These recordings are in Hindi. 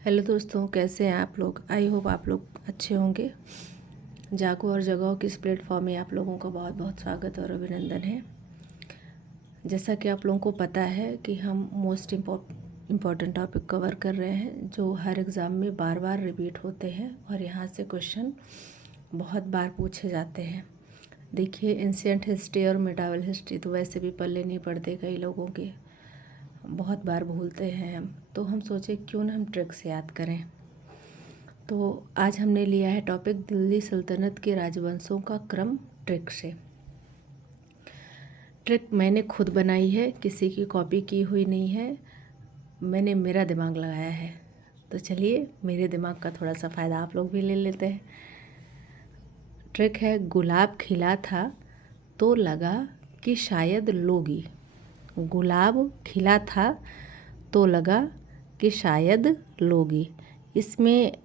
हेलो दोस्तों, कैसे हैं आप लोग। आई होप आप लोग अच्छे होंगे। जागो और जगाओ किस प्लेटफॉर्म में आप लोगों का बहुत बहुत स्वागत और अभिनंदन है। जैसा कि आप लोगों को पता है कि हम मोस्ट इम्पॉर्टेंट टॉपिक कवर कर रहे हैं जो हर एग्ज़ाम में बार बार रिपीट होते हैं और यहाँ से क्वेश्चन बहुत बार पूछे जाते हैं। देखिए, एंशिएंट हिस्ट्री और मिडावल हिस्ट्री तो वैसे भी पल्ले नहीं पड़ते कई लोगों के, बहुत बार भूलते हैं हम, तो हम सोचे क्यों ना हम ट्रिक से याद करें। तो आज हमने लिया है टॉपिक दिल्ली सल्तनत के राजवंशों का क्रम ट्रिक से। ट्रिक मैंने खुद बनाई है, किसी की कॉपी की हुई नहीं है, मैंने मेरा दिमाग लगाया है। तो चलिए मेरे दिमाग का थोड़ा सा फ़ायदा आप लोग भी ले लेते हैं। ट्रिक है, गुलाब खिला था तो लगा कि शायद लोगी। गुलाब खिला था तो लगा कि शायद लोगी। इसमें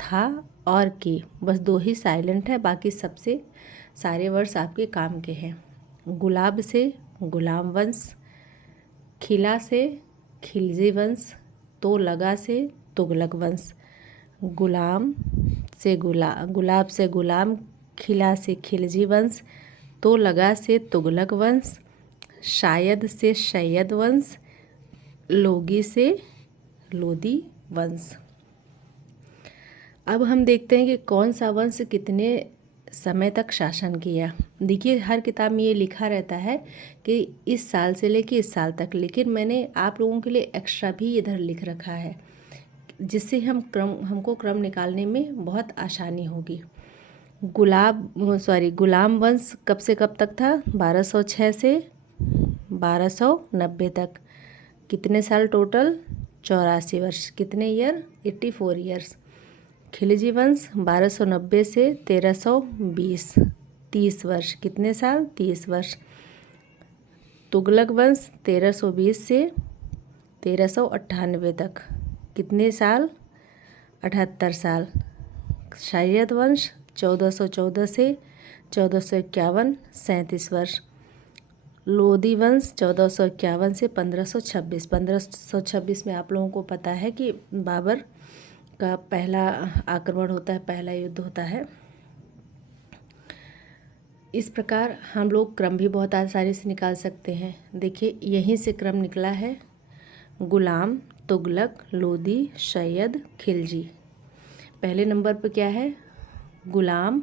था और की बस दो ही साइलेंट है, बाकी सबसे सारे वर्ड्स आपके काम के हैं। गुलाब से गुलाम वंश, खिला से खिलजी वंश, तो लगा से तुगलक वंश। गुलाब से गुलाम, खिला से खिलजी वंश, तो लगा से तुगलक वंश, शायद से सैयद वंश, लोगी से लोदी वंश। अब हम देखते हैं कि कौन सा वंश कितने समय तक शासन किया। देखिए, हर किताब में ये लिखा रहता है कि इस साल से लेकर इस साल तक, लेकिन मैंने आप लोगों के लिए एक्स्ट्रा भी इधर लिख रखा है जिससे हमको क्रम निकालने में बहुत आसानी होगी। गुलाम वंश कब से कब तक था? 1206 से 1290 तक। कितने साल टोटल? 84 वर्ष। कितने ईयर? 84 ईयर्स। खिलजी वंश 1290 से 1320, 30 वर्ष। कितने साल? 30 वर्ष। तुगलक वंश 1320 से 1398 तक। कितने साल? 78 साल। सैयद वंश 1414 से 1451, 37 वर्ष। लोदी वंश 1451 से 1526। 1526 में आप लोगों को पता है कि बाबर का पहला आक्रमण होता है, पहला युद्ध होता है। इस प्रकार हम लोग क्रम भी बहुत आसानी से निकाल सकते हैं। देखिए, यहीं से क्रम निकला है, गुलाम, तुगलक, लोदी, सैयद, खिलजी। पहले नंबर पर क्या है? गुलाम,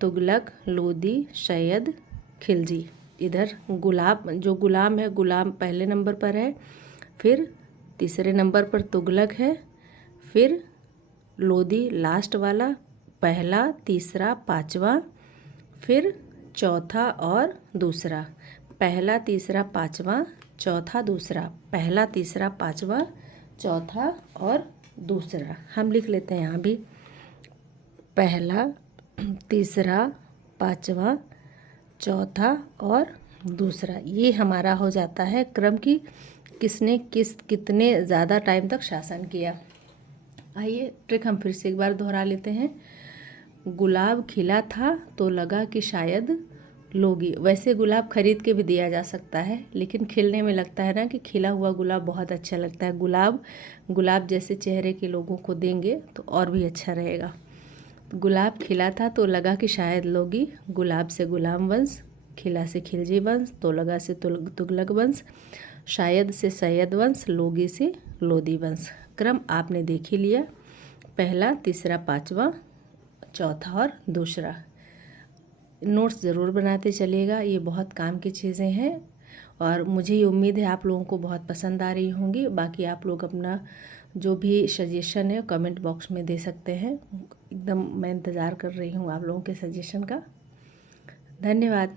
तुगलक, लोदी, सैयद, खिलजी। इधर गुलाम है, गुलाम पहले नंबर पर है, फिर तीसरे नंबर पर तुगलक है, फिर लोदी लास्ट वाला, पहला, तीसरा, पांचवा, फिर चौथा और दूसरा। पहला, तीसरा, पांचवा, चौथा, दूसरा। पहला, तीसरा, पांचवा, चौथा और दूसरा। हम लिख लेते हैं यहाँ भी, पहला, तीसरा, पांचवा, चौथा और दूसरा। ये हमारा हो जाता है क्रम की किसने कितने ज़्यादा टाइम तक शासन किया। आइए ट्रिक हम फिर से एक बार दोहरा लेते हैं। गुलाब खिला था तो लगा कि शायद लोगी। वैसे गुलाब खरीद के भी दिया जा सकता है, लेकिन खिलने में लगता है ना कि खिला हुआ गुलाब बहुत अच्छा लगता है। गुलाब जैसे चेहरे के लोगों को देंगे तो और भी अच्छा रहेगा। गुलाब खिला था तो लगा कि शायद लोगी। गुलाब से गुलाम वंश, खिला से खिलजी वंश, तो लगा से तुगलक वंश, शायद से सैयद वंश, लोगी से लोदी वंश। क्रम आपने देख ही लिया, पहला, तीसरा, पांचवा, चौथा और दूसरा। नोट्स ज़रूर बनाते चलिएगा, ये बहुत काम की चीज़ें हैं और मुझे ये उम्मीद है आप लोगों को बहुत पसंद आ रही होंगी। बाकी आप लोग अपना जो भी सजेशन है कमेंट बॉक्स में दे सकते हैं। एकदम मैं इंतज़ार कर रही हूँ आप लोगों के सजेशन का। धन्यवाद।